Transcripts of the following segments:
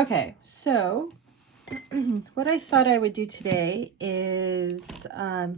Okay, so what I thought I would do today is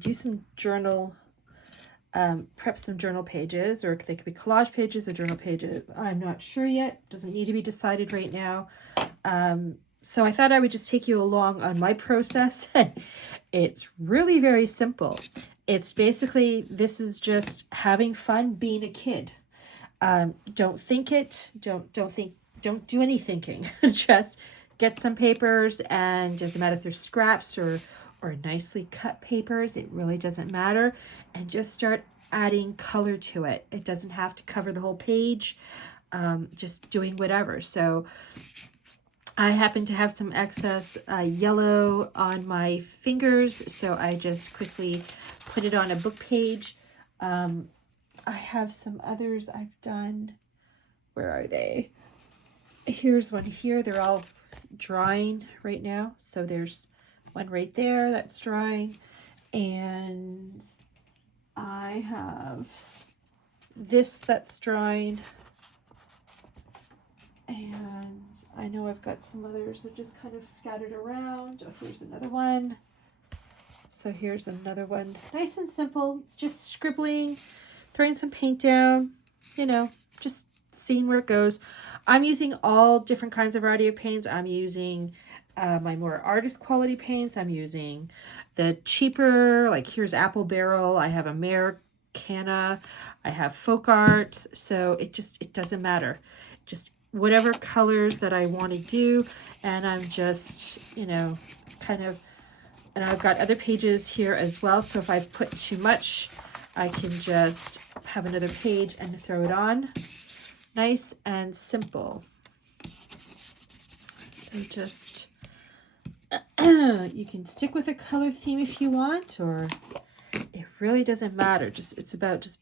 do some journal, prep some journal pages, or they could be collage pages or journal pages. I'm not sure yet. Doesn't need to be decided right now. So I thought I would just take you along on my process. It's really very simple. It's basically, this is just having fun being a kid. Don't think it. Don't do any thinking. Just get some papers, and doesn't matter if they're scraps or nicely cut papers. It really doesn't matter. And just start adding color to it. It doesn't have to cover the whole page. Just doing whatever. So I happen to have some excess yellow on my fingers, so I just quickly put it on a book page. I have some others I've done. Where are they? Here's one here. They're all drying right now. So there's one right there that's drying. And I have this that's drying. And I know I've got some others that just kind of scattered around. Oh, here's another one. So here's another one. Nice and simple. It's just scribbling, throwing some paint down, just seeing where it goes. I'm using all different kinds of variety of paints. I'm using my more artist quality paints. I'm using the cheaper, like here's Apple Barrel. I have Americana. I have Folk Art. So it doesn't matter. Just whatever colors that I want to do. And I'm just, kind of, and I've got other pages here as well. So if I've put too much, I can just have another page and throw it on. Nice and simple. So just, you can stick with a color theme if you want, or it really doesn't matter. It's about just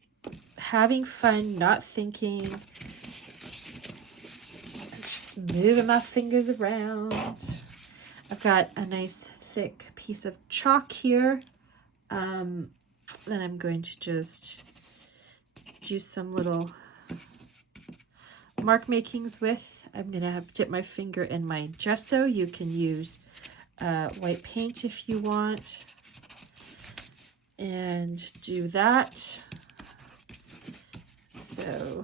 having fun, not thinking, just moving my fingers around. I've got a nice thick piece of chalk here. Then I'm going to just do some little mark makings with. I'm going to have dip my finger in my gesso. You can use white paint if you want, and do that. So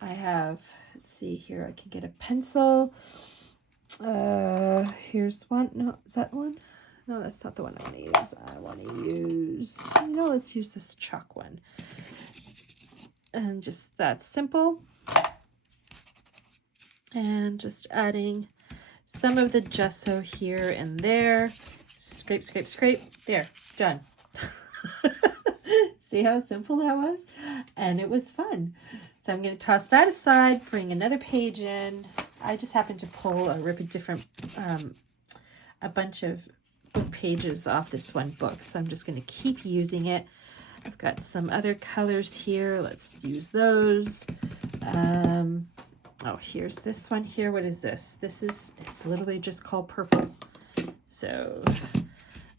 I have, let's see here, I can get a pencil. Here's one. No, is that one? No, that's not the one I want to use. I want to use, let's use this chalk one. And just that simple. And just adding some of the gesso here and there. Scrape, scrape, scrape. There, done. See how simple that was? And it was fun. So I'm going to toss that aside, bring another page in. I just happened to pull a bunch of book pages off this one book. So I'm just going to keep using it. I've got some other colors here. Let's use those. Oh, here's this one here. What is this? It's literally just called purple. So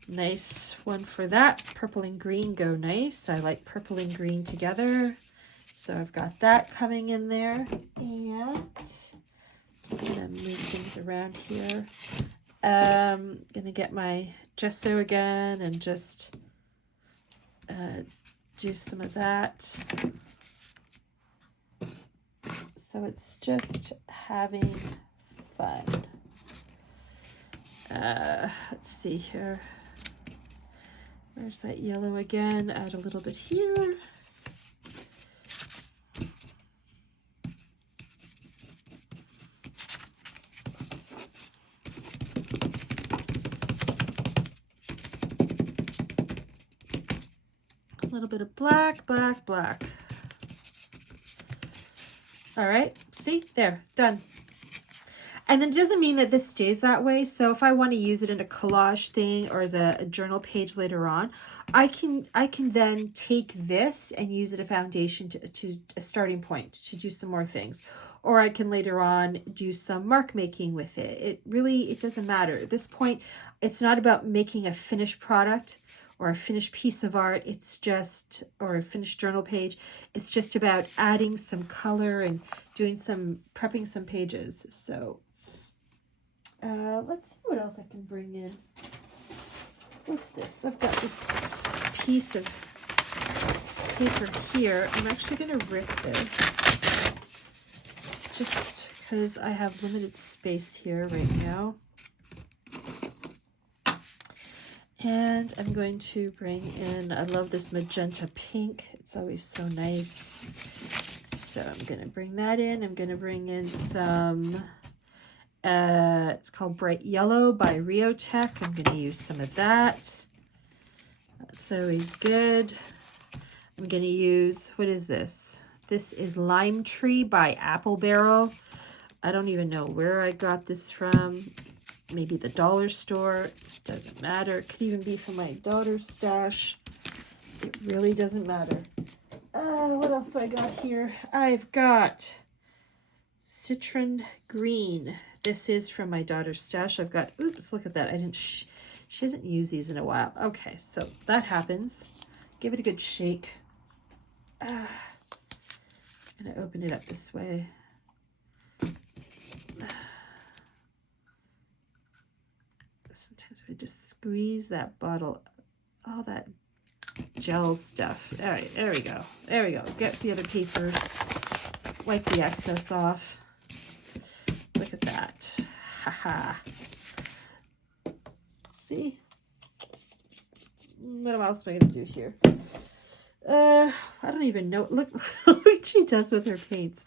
nice one for that. Purple and green go nice. I like purple and green together. So I've got that coming in there. And just gonna move things around here. Gonna get my gesso again and just do some of that. So it's just having fun. Let's see here. Where's that yellow again? Add a little bit here. A little bit of black, black, black. All right, see, there, done. And then it doesn't mean that this stays that way. So if I want to use it in a collage thing or as a journal page later on, I can then take this and use it as a foundation to a starting point to do some more things. Or I can later on do some mark making with it. It doesn't matter. At this point, it's not about making a finished product or a finished piece of art. It's just, or a finished journal page. It's just about adding some color and prepping some pages. So Let's see what else I can bring in. What's this? I've got this piece of paper here. I'm actually going to rip this just because I have limited space here right now. And I'm going to bring in, I love this magenta pink. It's always so nice. So I'm going to bring that in. I'm going to bring in some, it's called Bright Yellow by Rio Tech. I'm going to use some of that. That's always good. I'm going to use, what is this? This is Lime Tree by Apple Barrel. I don't even know where I got this from. Maybe the dollar store. It doesn't matter. It could even be from my daughter's stash. It really doesn't matter. What else do I got here? I've got Citron Green. This is from my daughter's stash. I've got, oops, look at that. I didn't, she hasn't used these in a while. Okay, so that happens. Give it a good shake. I'm going to open it up this way. Sometimes if I just squeeze that bottle, all that gel stuff. All right, there we go. There we go. Get the other papers. Wipe the excess off. Look at that. Haha. See? What else am I going to do here? I don't even know. Look what she does with her paints.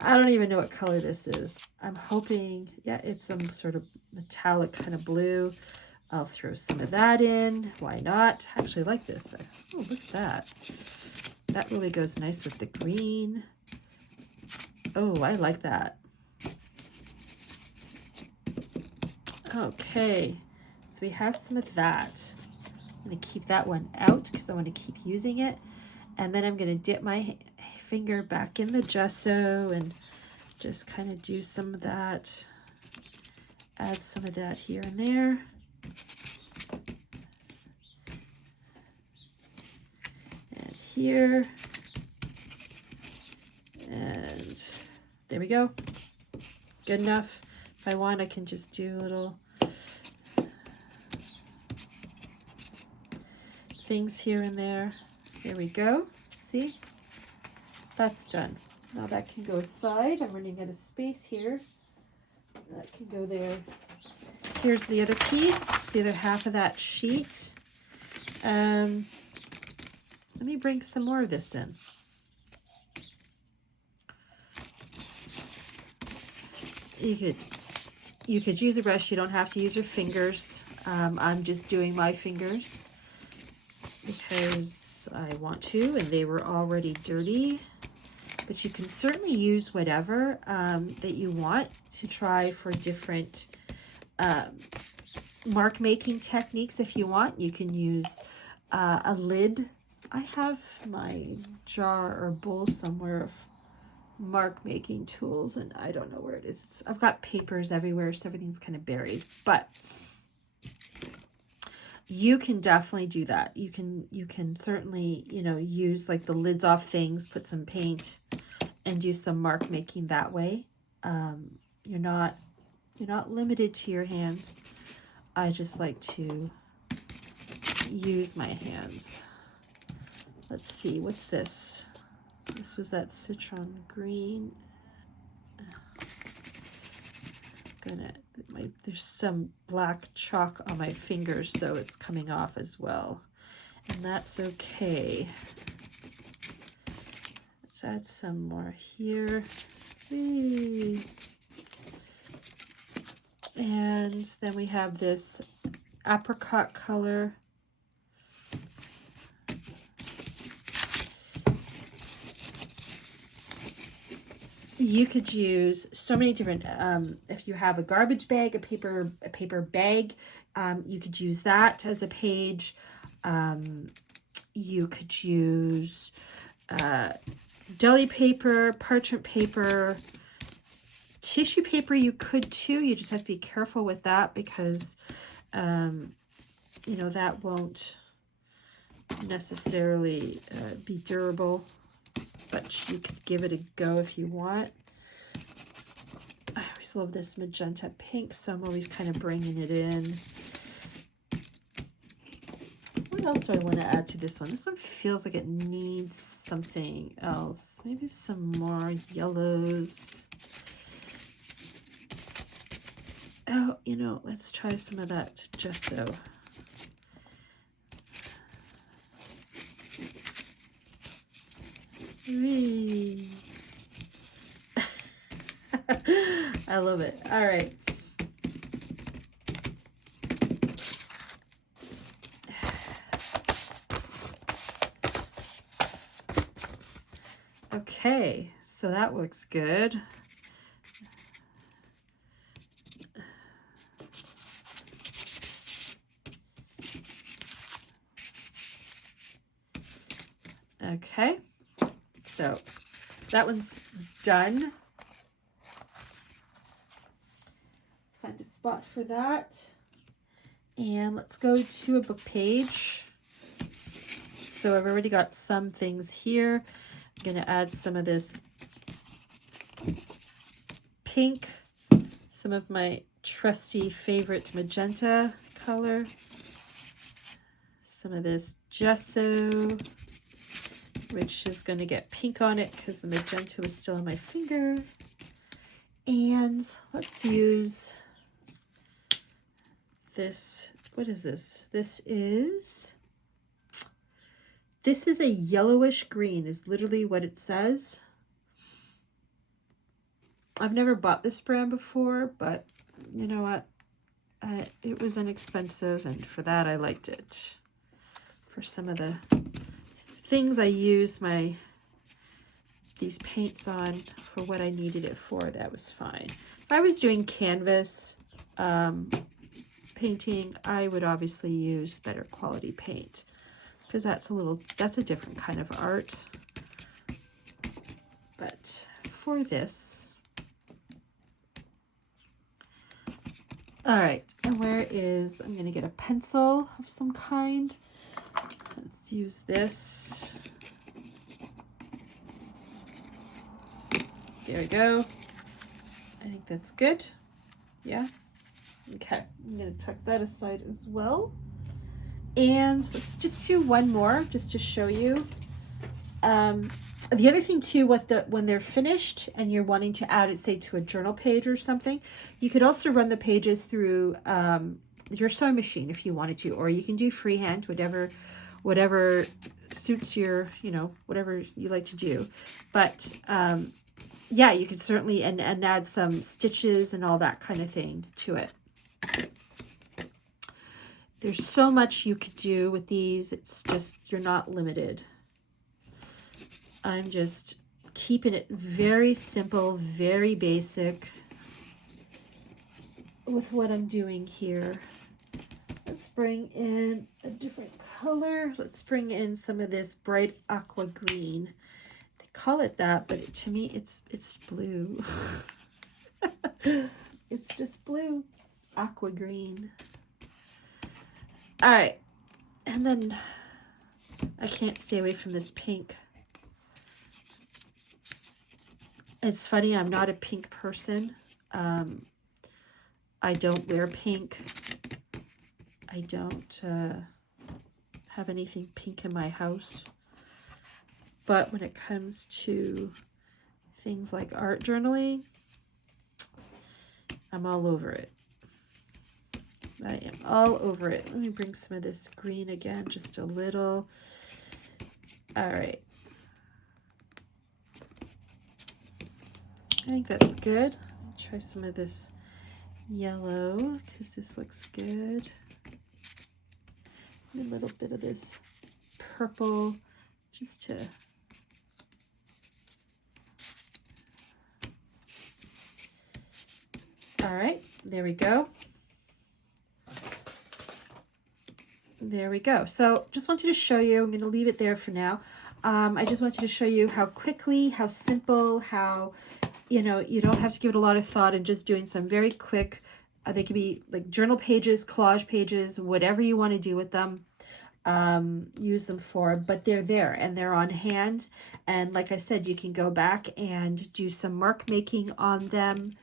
I don't even know what color this is. I'm hoping, yeah, it's some sort of metallic kind of blue. I'll throw some of that in. Why not? I actually like this. Oh, look at that. That really goes nice with the green. Oh, I like that. Okay, so we have some of that. I'm going to keep that one out because I want to keep using it. And then I'm going to dip my finger back in the gesso and just kind of do some of that. Add some of that here and there. And here. And there we go. Good enough. If I want, I can just do little things here and there. There we go. See? That's done. Now that can go aside. I'm running out of space here. That can go there. Here's the other piece, the other half of that sheet. Let me bring some more of this in. You could use a brush. You don't have to use your fingers. I'm just doing my fingers because I want to, and they were already dirty. But you can certainly use whatever that you want to try for different mark making techniques. If you want, you can use a lid. I have my jar or bowl somewhere of mark making tools, and I don't know where it is. I've got papers everywhere, so everything's kind of buried, but you can definitely do that. You can certainly, you know, use like the lids off things, put some paint and do some mark making that way. You're not limited to your hands. I just like to use my hands. Let's see, what's this? This was that citron green. There's some black chalk on my fingers, so it's coming off as well. And that's okay. Let's add some more here. Whee. And then we have this apricot color. You could use so many different, if you have a garbage bag, a paper bag, you could use that as a page. You could use deli paper, parchment paper, tissue paper. You could too. You just have to be careful with that because, you know, that won't necessarily be durable. But you could give it a go if you want. always love this magenta pink, so I'm always kind of bringing it in. What else do I want to add to this one? This one feels like it needs something else. Maybe some more yellows. Oh, you know, let's try some of that gesso. Whee. I love it. All right. Okay, so that looks good. Okay, so that one's done. Find a spot for that. And let's go to a book page. So I've already got some things here. I'm going to add some of this pink, some of my trusty favorite magenta color, some of this gesso, which is going to get pink on it because the magenta was still on my finger. And let's use this. What is this? This is a yellowish green, is literally what it says. I've never bought this brand before, but you know what? It was inexpensive, and for that I liked it. For some of the things I use these paints on for what I needed it for, that was fine. If I was doing canvas painting, I would obviously use better quality paint, because that's a different kind of art. But for this, all right, and I'm going to get a pencil of some kind. Let's use this. There we go. I think that's good. Yeah. Okay, I'm going to tuck that aside as well. And let's just do one more just to show you. The other thing too, when they're finished and you're wanting to add it, say, to a journal page or something, you could also run the pages through your sewing machine if you wanted to, or you can do freehand, whatever suits your, whatever you like to do. But yeah, you could certainly and add some stitches and all that kind of thing to it. There's so much you could do with these. It's just, you're not limited. I'm just keeping it very simple, very basic with what I'm doing here. Let's bring in a different color. Let's bring in some of this bright aqua green. They call it that, but to me, it's blue. It's just blue, aqua green. All right, and then I can't stay away from this pink. It's funny, I'm not a pink person. I don't wear pink. I don't have anything pink in my house. But when it comes to things like art journaling, I'm all over it. I am all over it. Let me bring some of this green again, just a little. All right. I think that's good. Try some of this yellow because this looks good. A little bit of this purple just to all right, there we go. There we go. So just wanted to show you, I'm going to leave it there for now. I just wanted to show you how quickly, how simple, how you don't have to give it a lot of thought, and just doing some very quick, they could be like journal pages, collage pages, whatever you want to do with them, use them for, but they're there and they're on hand. And like I said, you can go back and do some mark making on them.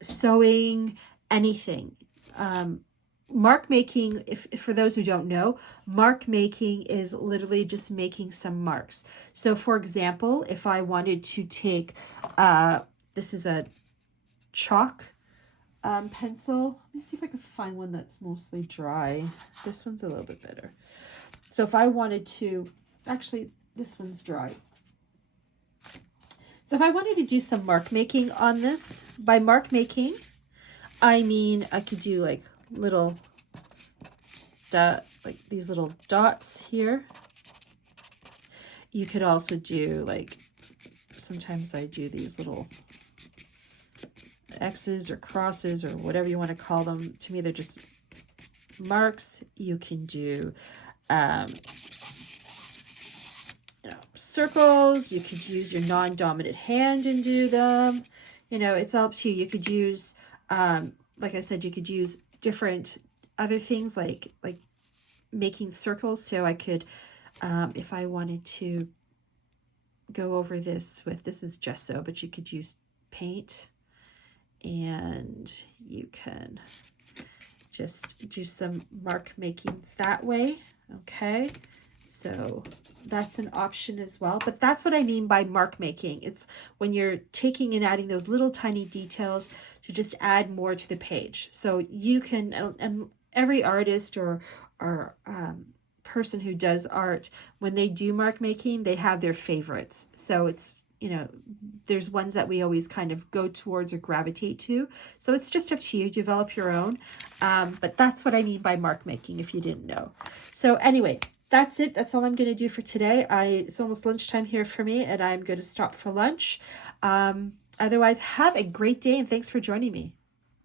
sewing, anything. Mark making, if for those who don't know, mark making is literally just making some marks. So for example, if I wanted to take, this is a chalk pencil. Let me see if I can find one that's mostly dry. This one's a little bit better. So if I wanted to, actually, this one's dry. So if I wanted to do some mark making on this, by mark making, I mean I could do like little like these little dots here. You could also do like, sometimes I do these little X's or crosses or whatever you want to call them. To me, they're just marks. You can do circles. You could use your non-dominant hand and do them. You know, it's all up to you. You could use, like I said, you could use different other things like making circles. So I could, if I wanted to go over this with, this is gesso, but you could use paint, and you can just do some mark making that way. Okay, so that's an option as well. But that's what I mean by mark making. It's when you're taking and adding those little tiny details to just add more to the page. So you can, and every artist or person who does art, when they do mark making, they have their favorites. So it's, you know, there's ones that we always kind of go towards or gravitate to. So it's just up to you, develop your own. But that's what I mean by mark making, if you didn't know. So anyway, that's it. That's all I'm going to do for today. It's almost lunchtime here for me, and I'm going to stop for lunch. Otherwise, have a great day, and thanks for joining me.